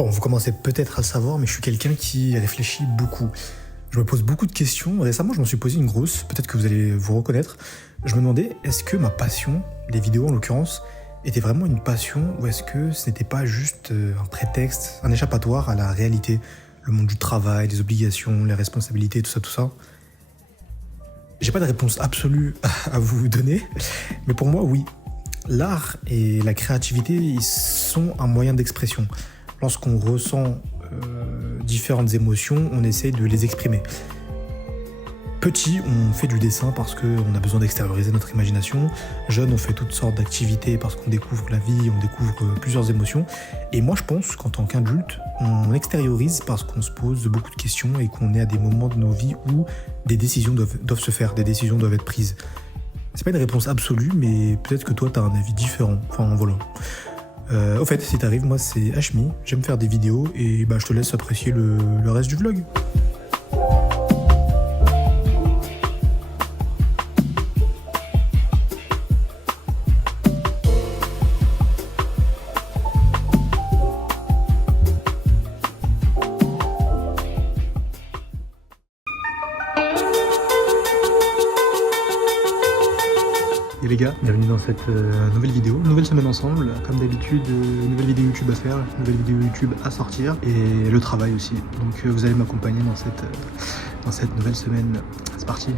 Bon, vous commencez peut-être à le savoir, mais je suis quelqu'un qui réfléchit beaucoup. Je me pose beaucoup de questions. Récemment, je m'en suis posé une grosse, peut-être que vous allez vous reconnaître. Je me demandais, est-ce que ma passion, les vidéos en l'occurrence, était vraiment une passion ou est-ce que ce n'était pas juste un prétexte, un échappatoire à la réalité, le monde du travail, les obligations, les responsabilités, tout ça, tout ça. J'ai pas de réponse absolue à vous donner, mais pour moi, oui. L'art et la créativité, ils sont un moyen d'expression. Lorsqu'on ressent différentes émotions, on essaye de les exprimer. Petit, on fait du dessin parce qu'on a besoin d'extérioriser notre imagination. Jeune, on fait toutes sortes d'activités parce qu'on découvre la vie, on découvre plusieurs émotions. Et moi, je pense qu'en tant qu'adulte, on extériorise parce qu'on se pose beaucoup de questions et qu'on est à des moments de nos vies où des décisions doivent se faire, des décisions doivent être prises. C'est pas une réponse absolue, mais peut-être que toi, t'as un avis différent. Enfin, voilà. Au fait, si t'arrives, moi, c'est Hashmi. J'aime faire des vidéos et je te laisse apprécier le reste du vlog. Et les gars, bienvenue dans cette nouvelle vidéo, nouvelle semaine ensemble. Comme d'habitude, nouvelle vidéo YouTube à faire, nouvelle vidéo YouTube à sortir et le travail aussi. Donc vous allez m'accompagner dans cette nouvelle semaine. C'est parti.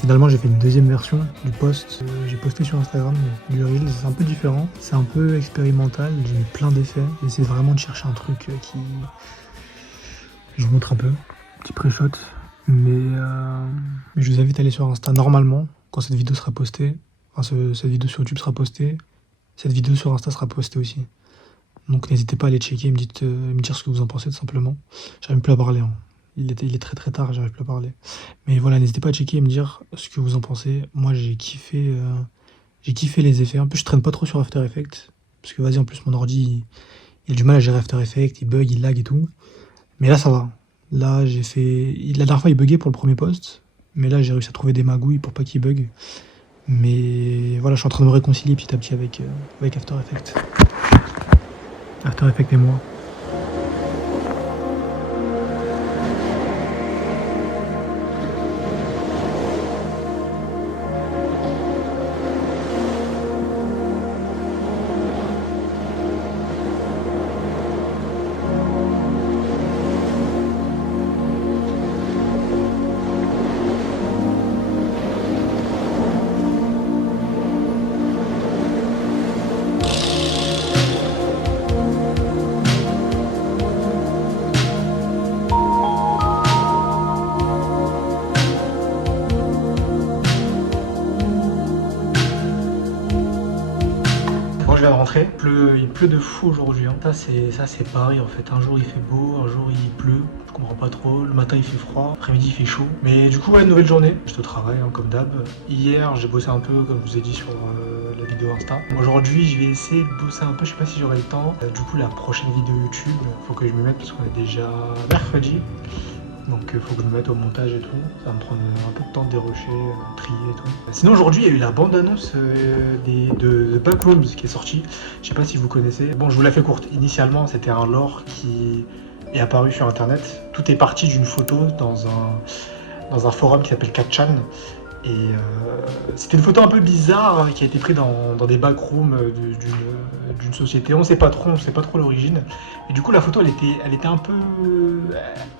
Finalement, j'ai fait une deuxième version du post. J'ai posté sur Instagram du Reels. C'est un peu différent, c'est un peu expérimental. J'ai mis plein d'effets. J'essaie vraiment de chercher un truc qui... Je vous montre un peu, petit pré-shot. Mais je vous invite à aller sur Insta normalement, quand cette vidéo sera postée. Enfin, cette vidéo sur YouTube sera postée. Cette vidéo sur Insta sera postée aussi. Donc n'hésitez pas à aller checker et me dire ce que vous en pensez tout simplement. J'arrive plus à parler. Il est très très tard, j'arrive plus à parler. Mais voilà, n'hésitez pas à checker et me dire ce que vous en pensez. Moi j'ai kiffé les effets. En plus je traîne pas trop sur After Effects. Parce que vas-y, en plus mon ordi il a du mal à gérer After Effects, il bug, il lag et tout. Mais là ça va. Là j'ai fait... La dernière fois il buguait pour le premier post. Mais là j'ai réussi à trouver des magouilles pour pas qu'il bug. Mais voilà, je suis en train de me réconcilier petit à petit avec After Effects. After Effects et moi. Je viens de rentrer, il pleut de fou aujourd'hui. Ça c'est Paris en fait. Un jour il fait beau, un jour il pleut. Je comprends pas trop. Le matin il fait froid, l'après-midi il fait chaud. Mais du coup ouais, nouvelle journée. Je te travaille comme d'hab. Hier j'ai bossé un peu comme je vous ai dit sur la vidéo Insta. Aujourd'hui je vais essayer de bosser un peu, je sais pas si j'aurai le temps. Du coup la prochaine vidéo YouTube, faut que je me mette parce qu'on est déjà mercredi. Donc il faut que je me mette au montage et tout. Ça va me prendre un peu de temps de dérocher, trier et tout. Sinon aujourd'hui il y a eu la bande-annonce de Backrooms qui est sortie. Je sais pas si vous connaissez. Bon, je vous la fais courte. Initialement c'était un lore qui est apparu sur internet. Tout est parti d'une photo dans un forum qui s'appelle 4chan. Et c'était une photo un peu bizarre qui a été prise dans des backrooms d'une société. On ne sait pas trop l'origine. Et du coup, la photo, elle était un peu...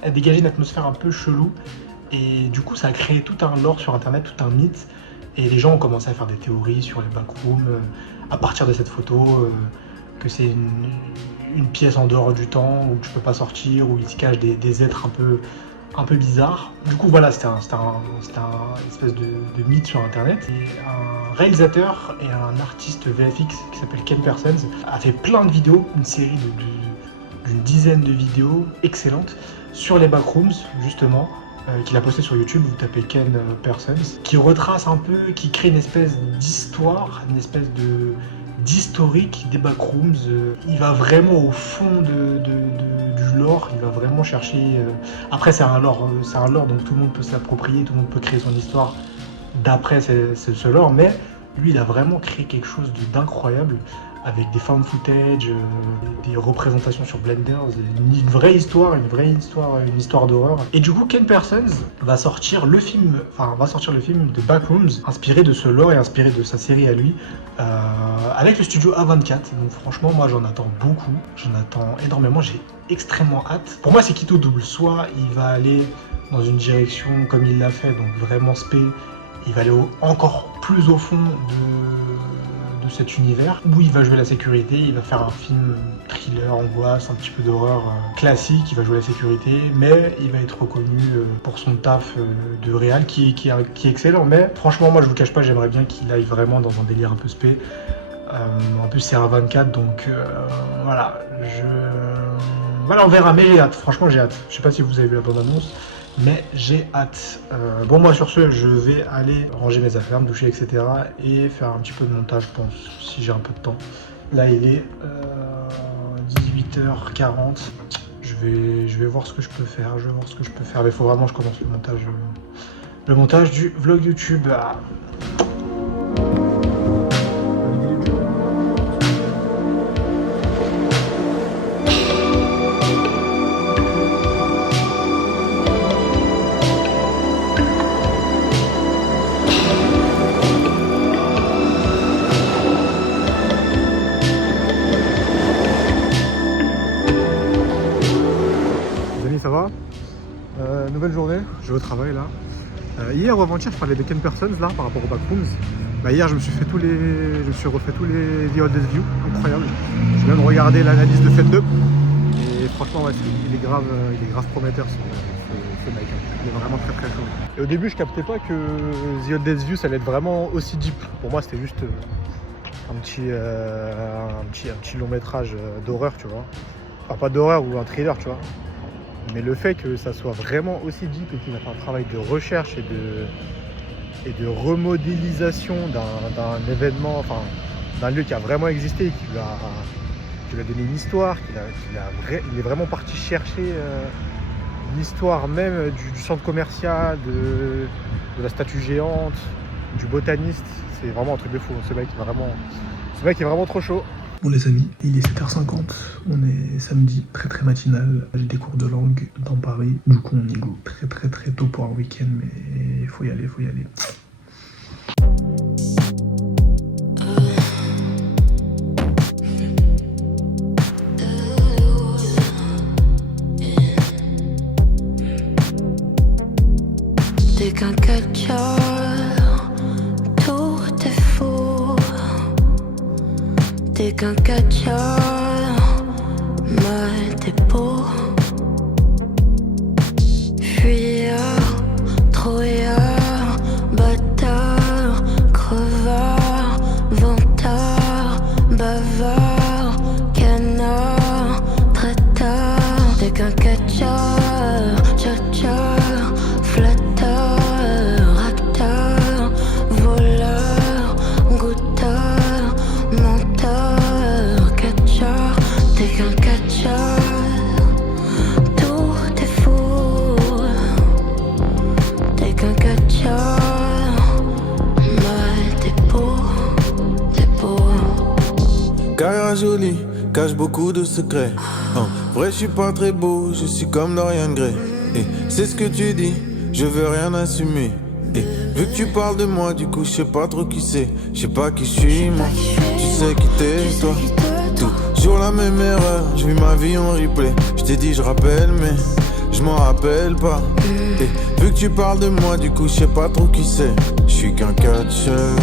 Elle dégageait une atmosphère un peu chelou. Et du coup, ça a créé tout un lore sur internet, tout un mythe. Et les gens ont commencé à faire des théories sur les backrooms à partir de cette photo, que c'est une pièce en dehors du temps où tu peux pas sortir, où il se cache des êtres un peu bizarres. Du coup, voilà, c'était un espèce de mythe sur internet. Et un réalisateur et un artiste VFX qui s'appelle Ken Persons a fait plein de vidéos, une série d'une dizaine de vidéos excellentes sur les backrooms, justement. Qu'il a posté sur YouTube, vous tapez Ken Persons, qui retrace un peu, qui crée une espèce d'histoire, une espèce d'historique des backrooms. Il va vraiment au fond du lore, il va vraiment chercher... Après c'est un lore, donc tout le monde peut s'approprier, tout le monde peut créer son histoire d'après ce lore, mais lui il a vraiment créé quelque chose d'incroyable, avec des found footage, des représentations sur Blender, une vraie histoire d'horreur. Et du coup, Ken Persons va sortir le film de Backrooms, inspiré de ce lore et inspiré de sa série à lui, avec le studio A24. Donc franchement, moi j'en attends beaucoup, j'en attends énormément, j'ai extrêmement hâte. Pour moi, c'est quitte ou double, soit il va aller dans une direction comme il l'a fait, donc vraiment spé, il va aller encore plus au fond de cet univers, où il va jouer la sécurité, il va faire un film thriller, angoisse, un petit peu d'horreur classique, il va jouer la sécurité, mais il va être reconnu pour son taf de réal qui est excellent. Mais franchement, moi je vous cache pas, j'aimerais bien qu'il aille vraiment dans un délire un peu spé. En plus c'est un 24, donc voilà, on verra, mais j'ai hâte, franchement j'ai hâte. Je sais pas si vous avez vu la bande-annonce, mais j'ai hâte. Bon, moi sur ce, je vais aller ranger mes affaires, me doucher, etc. et faire un petit peu de montage, je pense, si j'ai un peu de temps. Là, il est 18h40. Je vais voir ce que je peux faire. Mais il faut vraiment que je commence le montage du vlog YouTube. Ça va, nouvelle journée, je vais au travail là. Hier ou avant-hier, je parlais de Ken Persons là par rapport aux backrooms. Hier, je me suis refait tous les The Oldest View, incroyable. Je viens de regarder l'analyse de Fed Up et franchement, ouais, il est grave prometteur ce mec. Il est vraiment très chaud. Et au début, je captais pas que The Oldest View ça allait être vraiment aussi deep. Pour moi, c'était juste un petit long métrage d'horreur, tu vois. Enfin, pas d'horreur ou un thriller, tu vois. Mais le fait que ça soit vraiment aussi deep et qu'il a fait un travail de recherche et de remodélisation d'un événement, enfin d'un lieu qui a vraiment existé, qui lui a donné une histoire, il est vraiment parti chercher l'histoire même du centre commercial, de la statue géante, du botaniste. C'est vraiment un truc de fou. Ce mec est vraiment trop chaud. Bon les amis, il est 7h50, on est samedi, très matinal, j'ai des cours de langue dans Paris, du coup on y go très tôt pour un week-end, mais il faut y aller. T'es qu'un catcheur, tout est faux. T'es qu'un catcheur, mal tes peaux. Fuyeur, trouilleur, batteur, creveur, venteur, baveur, canard, traiteur. T'es qu'un catcheur, tchatcheur, flatteur, acteur, voleur, goûteur, menteur, catcheur. T'es qu'un catcheur, tout est fou. T'es qu'un catcheur, mal t'es beau. Gaia jolie, cache beaucoup de secrets. En vrai, je suis pas très beau, je suis comme Dorian Gray. Et c'est ce que tu dis, je veux rien assumer. Et vu que tu parles de moi, du coup, je sais pas trop qui c'est. Je sais pas qui je suis, moi. Tu sais qui t'es, toi. Toujours la même erreur, je vis ma vie en replay. Je t'ai dit, je rappelle, mais je m'en rappelle pas. Et vu que tu parles de moi, du coup, je sais pas trop qui c'est. Je suis qu'un catcheur.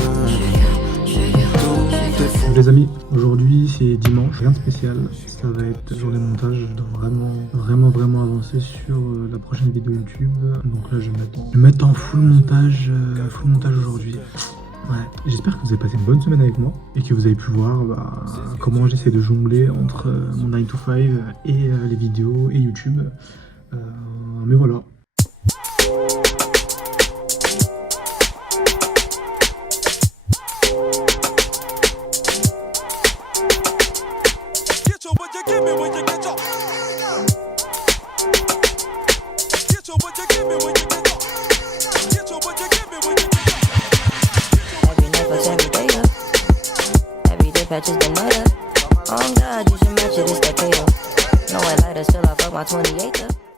Les amis, aujourd'hui c'est dimanche, rien de spécial, ça va être journée de montage, je dois vraiment avancer sur la prochaine vidéo YouTube, donc là je vais mettre en full montage aujourd'hui. Ouais, j'espère que vous avez passé une bonne semaine avec moi et que vous avez pu voir comment j'essaie de jongler entre mon 9 to 5 et les vidéos et YouTube, mais voilà. Patches the mother. Oh God, you should match it, it's that KO. No, I light her till I fuck my 28th up.